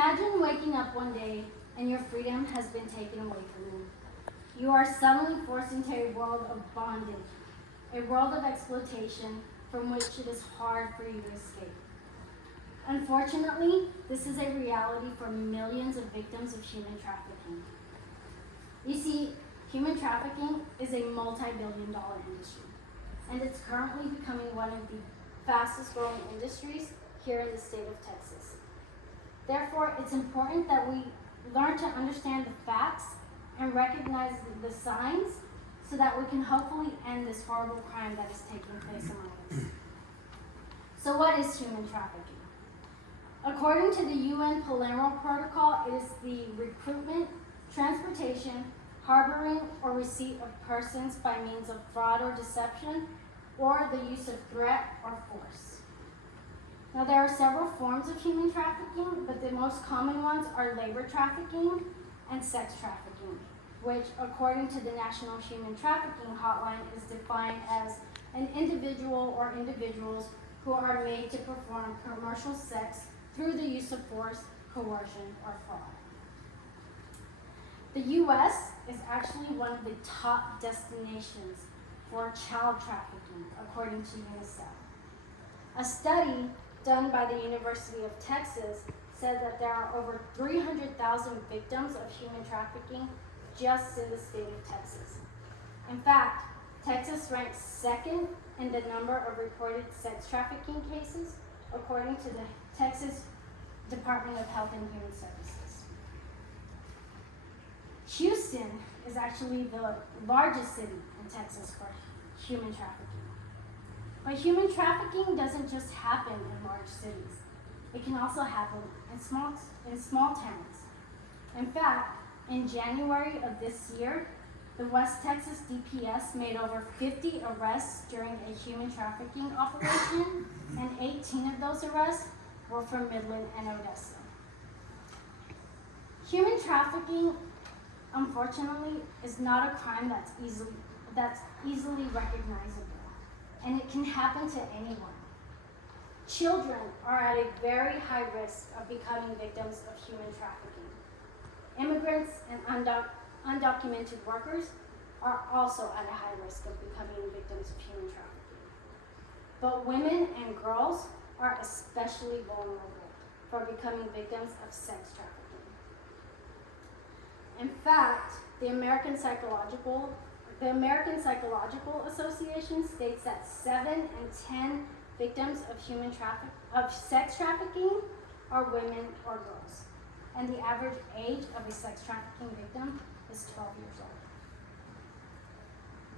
Imagine waking up one day and your freedom has been taken away from you. You are suddenly forced into a world of bondage, a world of exploitation from which it is hard for you to escape. Unfortunately, this is a reality for millions of victims of human trafficking. You see, human trafficking is a multi-billion-dollar industry, and it's currently becoming one of the fastest growing industries here in the state of Texas. Therefore, it's important that we learn to understand the facts and recognize the signs so that we can hopefully end this horrible crime that is taking place among us. So what is human trafficking? According to the UN Palermo Protocol, it is the recruitment, transportation, harboring, or receipt of persons by means of fraud or deception, or the use of threat or force. Now, there are several forms of human trafficking, but the most common ones are labor trafficking and sex trafficking, which, according to the National Human Trafficking Hotline, is defined as an individual or individuals who are made to perform commercial sex through the use of force, coercion, or fraud. The U.S. is actually one of the top destinations for child trafficking, according to UNICEF. A study done by the University of Texas said that there are over 300,000 victims of human trafficking just in the state of Texas. In fact, Texas ranks second in the number of reported sex trafficking cases, according to the Texas Department of Health and Human Services. Houston is actually the largest city in Texas for human trafficking. But human trafficking doesn't just happen in large cities. It can also happen in small towns. In fact, in January of this year, the West Texas DPS made over 50 arrests during a human trafficking operation, and 18 of those arrests were from Midland and Odessa. Human trafficking, unfortunately, is not a crime that's easily recognizable, and it can happen to anyone. Children are at a very high risk of becoming victims of human trafficking. Immigrants and undocumented workers are also at a high risk of becoming victims of human trafficking. But women and girls are especially vulnerable for becoming victims of sex trafficking. In fact, the American Psychological Association states that 7 in 10 victims of sex trafficking are women or girls, and the average age of a sex trafficking victim is 12 years old.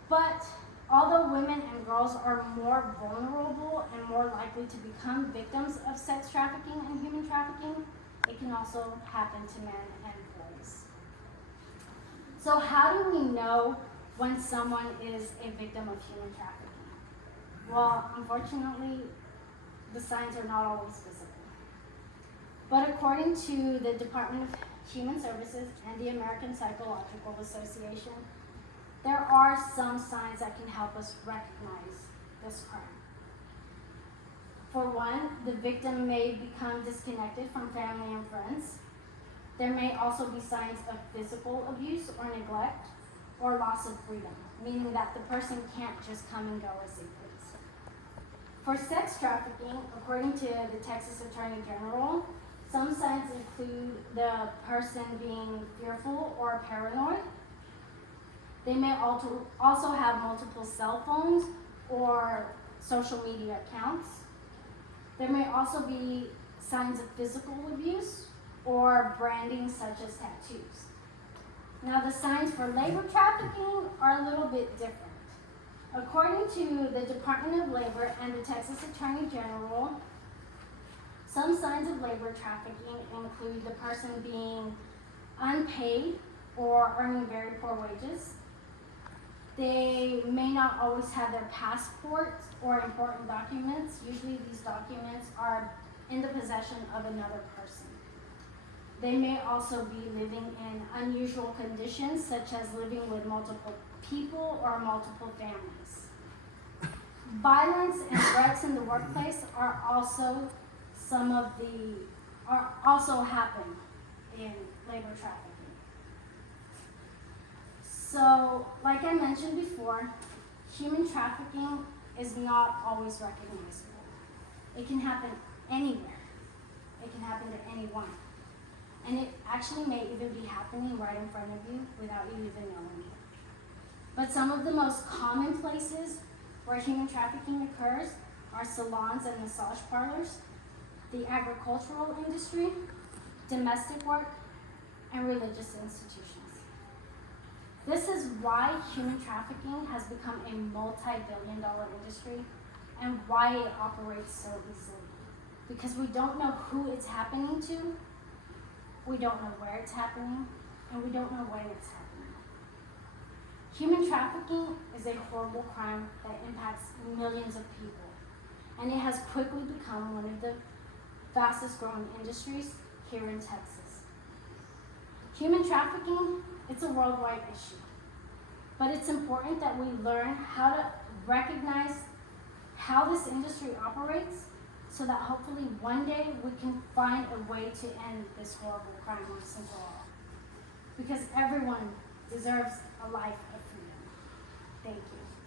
But although women and girls are more vulnerable and more likely to become victims of sex trafficking and human trafficking, it can also happen to men and boys. So how do we know when someone is a victim of human trafficking? Well, unfortunately, the signs are not always visible. But according to the Department of Human Services and the American Psychological Association, there are some signs that can help us recognize this crime. For one, the victim may become disconnected from family and friends. There may also be signs of physical abuse or neglect, or loss of freedom, meaning that the person can't just come and go as they please. For sex trafficking, according to the Texas Attorney General, some signs include the person being fearful or paranoid. They may also have multiple cell phones or social media accounts. There may also be signs of physical abuse or branding such as tattoos. Now, the signs for labor trafficking are a little bit different. According to the Department of Labor and the Texas Attorney General, some signs of labor trafficking include the person being unpaid or earning very poor wages. They may not always have their passports or important documents. Usually these documents are in the possession of another person. They may also be living in unusual conditions, such as living with multiple people or multiple families. Violence and threats in the workplace are also also happen in labor trafficking. So, like I mentioned before, human trafficking is not always recognizable. It can happen anywhere. It can happen to anyone. And it actually may even be happening right in front of you without you even knowing it. But some of the most common places where human trafficking occurs are salons and massage parlors, the agricultural industry, domestic work, and religious institutions. This is why human trafficking has become a multi-billion-dollar industry and why it operates so easily. Because we don't know who it's happening to, we don't know where it's happening, and we don't know when it's happening. Human trafficking is a horrible crime that impacts millions of people, and it has quickly become one of the fastest growing industries here in Texas. Human trafficking, it's a worldwide issue, but it's important that we learn how to recognize how this industry operates so that hopefully one day we can find a way to end this horrible crime once and for all. Because everyone deserves a life of freedom. Thank you.